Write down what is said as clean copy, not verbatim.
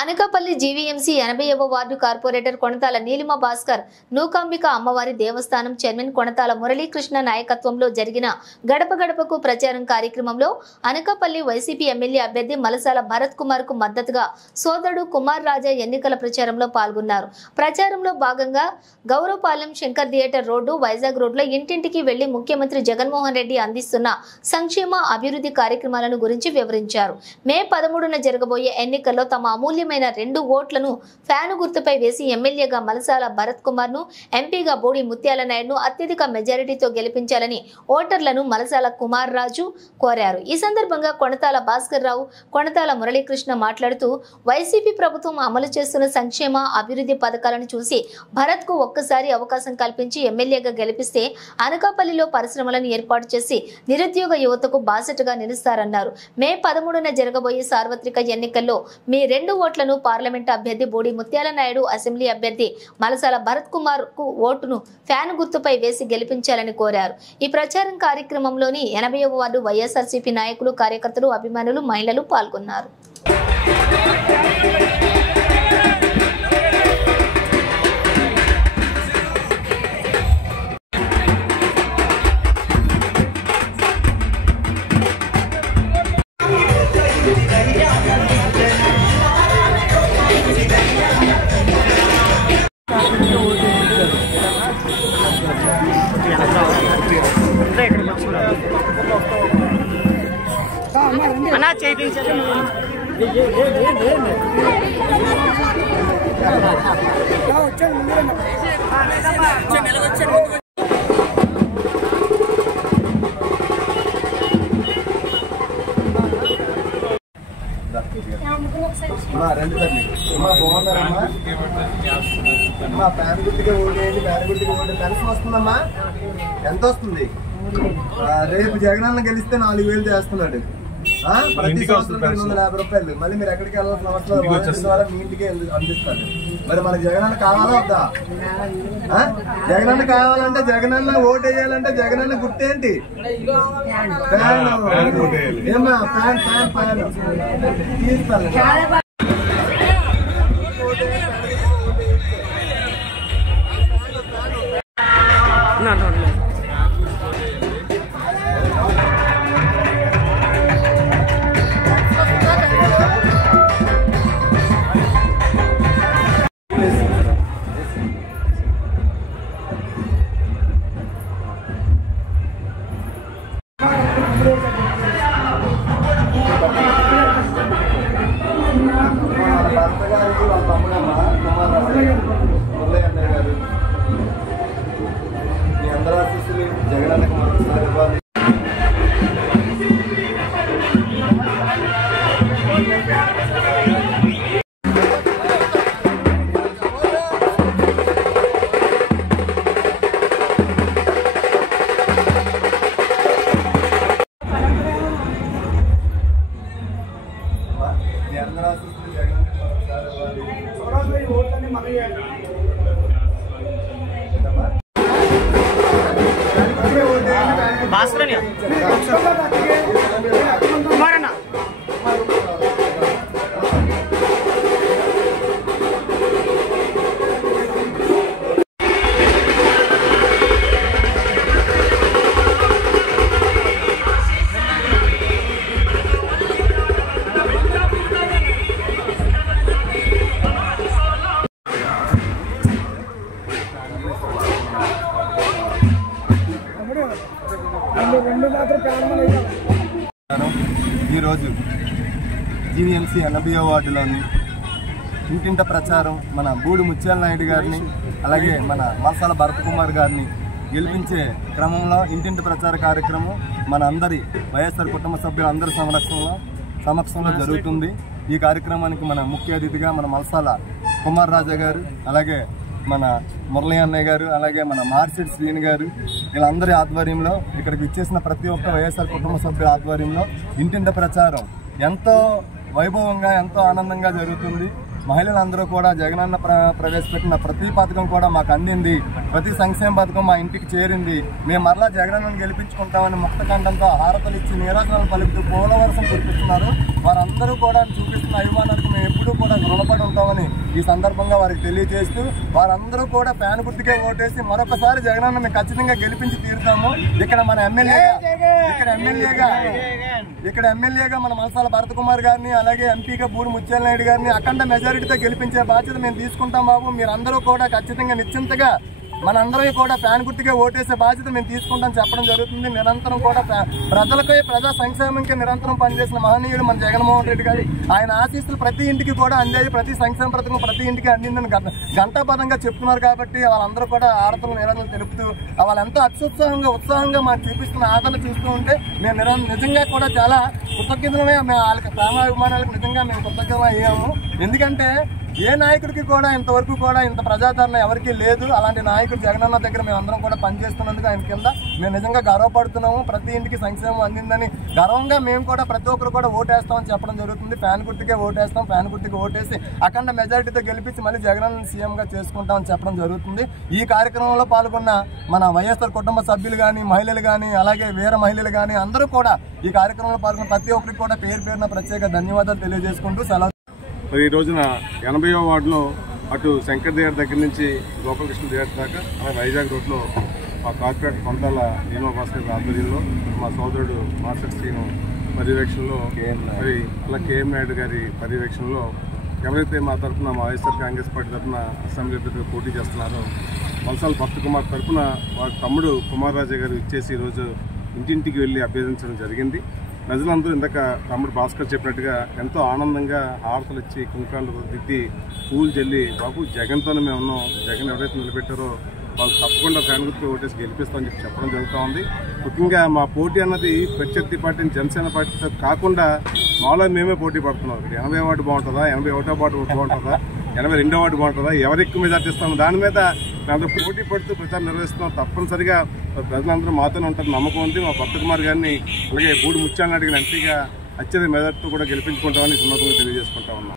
Anakapalli GVMC 80వ ward corporator Konathala Neelima Bhaskar Nookambika అమ్మవారి దేవస్థానం చైర్మన్ కొణతాల మురళీకృష్ణ నాయకత్వంలో జరిగిన గడప గడపకు ప్రచారం కార్యక్రమంలో అనకాపల్లి వైసీపీ ఎమ్మెల్యే అభ్యర్థి మలసాల భరత్ కుమార్ కు మద్దతుగా సోదరుడు కుమార్ రాజా ఎన్నికల ప్రచారంలో పాల్గొన్నారు. ప్రచారంలో భాగంగా గౌరవపాలెం శంకర్ థియేటర్ రోడ్డు వైజాగ్ రోడ్లో ఇంటింటికి వెళ్లి ముఖ్యమంత్రి జగన్మోహన్ రెడ్డి అందిస్తున్న సంక్షేమ అభివృద్ధి కార్యక్రమాలను గురించి వివరించారు. మే 13న జరగబోయే ఎన్నికల్లో తమ అమూల్యమైన 2 ఓట్లను ఫ్యాను గుర్తుపై వేసి ఎమ్మెల్యేగా మలసాల భరత్ కుమార్ ను, ఎంపీగా బోడి ముత్యాల నాయుడును అత్యధిక మెజారిటీతో గెలిపించాలని ఓటర్లను మలసాల కుమార్ రాజు కోరారు. ఈ సందర్భంగా కొణతాల భాస్కర్ రావు, కొణతాల మురళీకృష్ణ మాట్లాడుతూ వైసీపీ ప్రభుత్వం అమలు చేస్తున్న సంక్షేమ అభివృద్ధి పథకాలను చూసి భరత్ కు ఒక్కసారి అవకాశం కల్పించి ఎమ్మెల్యేగా గెలిపిస్తే అనకాపల్లిలో పరిశ్రమలను ఏర్పాటు చేసి నిరుద్యోగ యువతకు బాసటగా నిలుస్తారన్నారు. మే 13న జరగబోయే సార్వత్రిక ఎన్నికల్లో మీ 2 ఓట్లను పార్లమెంట్ అభ్యర్థి బోడి ముత్యాల నాయుడు, అసెంబ్లీ అభ్యర్థి మలసాల భరత్ కుమార్ కు ఓటును ఫ్యాన్ గుర్తుపై వేసి గెలిపించాలని కోరారు. ఈ ప్రచారం కార్యక్రమంలోని 80వ వార్డు వైఎస్ఆర్సీపీ నాయకులు, కార్యకర్తలు, అభిమానులు, మహిళలు పాల్గొన్నారు. అన్నా చేయించాలి రండి తల్లి బాగున్నారమ్మా. ఫ్యాన్ గుర్తుగా ఓటేయండి, ఫ్యాన్ గుర్తుగా ఓటే. పెన్షన్ వస్తుందమ్మా? ఎంత వస్తుంది? రేపు జగనన్న గెలిస్తే 4000 చేస్తున్నాడు. ప్రతి సంవత్సరం 250 రూపాయలు. మళ్ళీ మీరు ఎక్కడికి వెళ్ళాల్సిన అవసరం ద్వారా మీ ఇంటికే అందిస్తారు. మరి మనకి జగనన్న కావాలా వద్దా? జగనన్న కావాలంటే, జగనన్న ఓటు వేయాలంటే జగనన్న గుర్తేంటి? ఫ్యాన్. ఏమా ఫ్యాన్ ఫ్యాన్ ఫ్యాన్ తీస్తాను. జగనన్నకు మరొకసారి ఇవ్వాలి. మీ అందరూ ఆశిస్తులు జగనన్నకు మరొకసారి ఇవ్వాలి. భాస్కరని కుమారన్న ఈరోజు జీవీఎంసీ 80వ వార్డులోని ఇంటింట ప్రచారం మన బోడి ముత్యాల నాయుడు గారిని, అలాగే మన మలసాల భరత్ కుమార్ గారిని గెలిపించే క్రమంలో ఇంటింటి ప్రచార కార్యక్రమం మన అందరి వైఎస్ఆర్ కుటుంబ సభ్యులందరి సమక్షంలో జరుగుతుంది. ఈ కార్యక్రమానికి మన ముఖ్య అతిథిగా మన మలసాల కుమార్ రాజా గారు, అలాగే మన మురళీ అన్నయ్య గారు, అలాగే మన మార్సిడ్ శ్రీని గారు, వీళ్ళందరి ఆధ్వర్యంలో ఇక్కడికి ఇచ్చేసిన ప్రతి ఒక్క వైఎస్ఆర్ కుటుంబ సభ్యుల ఆధ్వర్యంలో ఇంటింటి ప్రచారం ఎంతో వైభవంగా, ఎంతో ఆనందంగా జరుగుతుంది. మహిళలందరూ కూడా జగనన్న ప్రవేశపెట్టిన ప్రతి పథకం కూడా మాకు అందింది, ప్రతి సంక్షేమ పథకం మా ఇంటికి చేరింది, మేము మరలా జగనన్నను గెలిపించుకుంటామని ముక్తకంఠంతో హారతలు ఇచ్చి నీరాజనాలు పలుకుతూ పోలవరసం కురిపిస్తున్నారు. వారందరూ కూడా చూపిస్తున్న అభిమానాలకు మేము ఎప్పుడూ కూడా రుణపడి ఉంటామని ఈ సందర్భంగా వారికి తెలియజేస్తూ, వారందరూ కూడా ఫ్యాన్ గుర్తుకే ఓటేసి మరొకసారి జగనన్న మేము ఖచ్చితంగా గెలిపించి తీరుతాము. ఇక్కడ ఎమ్మెల్యేగా మన మల్సాల భరత్ కుమార్ గారిని, అలాగే ఎంపీగా బూడి ముత్యాల నాయుడు గారిని అఖండ మెజారిటీతో గెలిపించే బాధ్యత మేము తీసుకుంటాం బాబు. మీరందరూ కూడా ఖచ్చితంగా నిశ్చింతగా మనందరూ కూడా ఫ్యాన్ గుర్తుకే ఓటేసే బాధ్యత మేము తీసుకుంటాం చెప్పడం జరుగుతుంది. నిరంతరం కూడా ప్రజలపై ప్రజా సంక్షేమంకి నిరంతరం పనిచేసిన మహనీయుడు మన జగన్మోహన్ రెడ్డి గారు. ఆయన ఆశీస్సులు ప్రతి ఇంటికి కూడా అందాయి, ప్రతి సంక్షేమ పథకం ప్రతి ఇంటికి అందిందని గంటాపదంగా చెప్తున్నారు. కాబట్టి వాళ్ళందరూ కూడా ఆడతలు నిరంతరం తెలుపుతూ వాళ్ళు ఎంతో ఉత్సాహంగా మాకు చూపిస్తున్న ఆదరణ చూస్తూ ఉంటే మేము నిజంగా కూడా చాలా కృతజ్ఞతలమే. మేము వాళ్ళకి ప్రేమాభిమానాలకు నిజంగా మేము కృతజ్ఞతలు అయ్యాము. ఎందుకంటే ఏ నాయకుడికి కూడా ఇంతవరకు కూడా ఇంత ప్రజాదరణ ఎవరికీ లేదు. అలాంటి నాయకుడు జగనన్న దగ్గర మేము అందరం కూడా పనిచేస్తున్నందుకు ఆయన కింద మేము నిజంగా గర్వపడుతున్నాము. ప్రతి ఇంటికి సంక్షేమం అందిందని గర్వంగా మేము కూడా ప్రతి ఒక్కరు కూడా ఓటేస్తామని చెప్పడం జరుగుతుంది. ఫ్యాన్ గుర్తుకే ఓటేస్తాం, ఫ్యాన్ గుర్తుకే ఓటేసి అఖండ మెజారిటీతో గెలిపించి మళ్ళీ జగనన్న సీఎంగా చేసుకుంటామని చెప్పడం జరుగుతుంది. ఈ కార్యక్రమంలో పాల్గొన్న మన వైఎస్ఆర్ కుటుంబ సభ్యులు కానీ, మహిళలు కానీ, అలాగే వీర మహిళలు కానీ అందరూ కూడా ఈ కార్యక్రమంలో పాల్గొన్న ప్రతి ఒక్కరికి కూడా పేరున ప్రత్యేక ధన్యవాదాలు తెలియజేసుకుంటూ సెలవు. ఈ రోజున 80వ వార్డులో అటు శంకర్ థియేటర్ దగ్గర నుంచి గోపాలకృష్ణ థియేటర్ దాకా అలాగే వైజాగ్ రోడ్లో మా కార్పొరేట్ కొంతాల నీలిమ భాస్కర్ ఆధ్వర్యంలో మా సోదరుడు మాస్టర్ శ్రీను పర్యవేక్షణలో మరి అలా కేఎం నాయుడు గారి పర్యవేక్షణలో ఎవరైతే మా తరఫున మా వైఎస్ఆర్ కాంగ్రెస్ పార్టీ తరఫున అసెంబ్లీ అభ్యర్థిగా పోటీ చేస్తున్నారో మల్సాల భరత్ కుమార్ తరఫున వారి తమ్ముడు కుమార్ రాజా గారు ఇచ్చేసి ఈరోజు ఇంటింటికి వెళ్ళి అభ్యర్థించడం జరిగింది. ప్రజలందరూ ఇందాక తమ్ముడు భాస్కర్ చెప్పినట్టుగా ఎంతో ఆనందంగా హారతలు ఇచ్చి కుంకాలు దిద్ది పూలు జల్లి బాబు జగన్తోనే మేము ఉన్నాం, జగన్ ఎవరైతే నిలబెట్టారో వాళ్ళు తప్పకుండా ఫ్యాన్ గుర్తుకు ఓటేసి గెలిపిస్తామని చెప్పి చెప్పడం జరుగుతూ ఉంది. ముఖ్యంగా మా పోటీ అన్నది ప్రత్యర్థి పార్టీని జనసేన పార్టీతో కాకుండా మాలో మేమే పోటీ పడుతున్నాం. 80వ వార్డు బాగుంటుందా, 81వ వార్డు బాగుంటుందా, 82వ వార్డు బాగుంటుందా, ఎవరు ఎక్కువ మెజార్టీ ఇస్తాము దాని మీద మేము పోటీ పడుతూ ప్రచారం నిర్వహిస్తున్నాం. తప్పనిసరిగా ప్రజలందరూ మాతోనే ఉంటారు నమ్మకం ఉంది. మా భరత్ కుమార్ గారిని అలాగే బూడి ముత్యాల నాయుడు గారిని ఎంపీగా అత్యధిక మెజార్టీతో కూడా గెలిపించుకుంటామని సందర్భంగా తెలియజేసుకుంటా ఉన్నాం.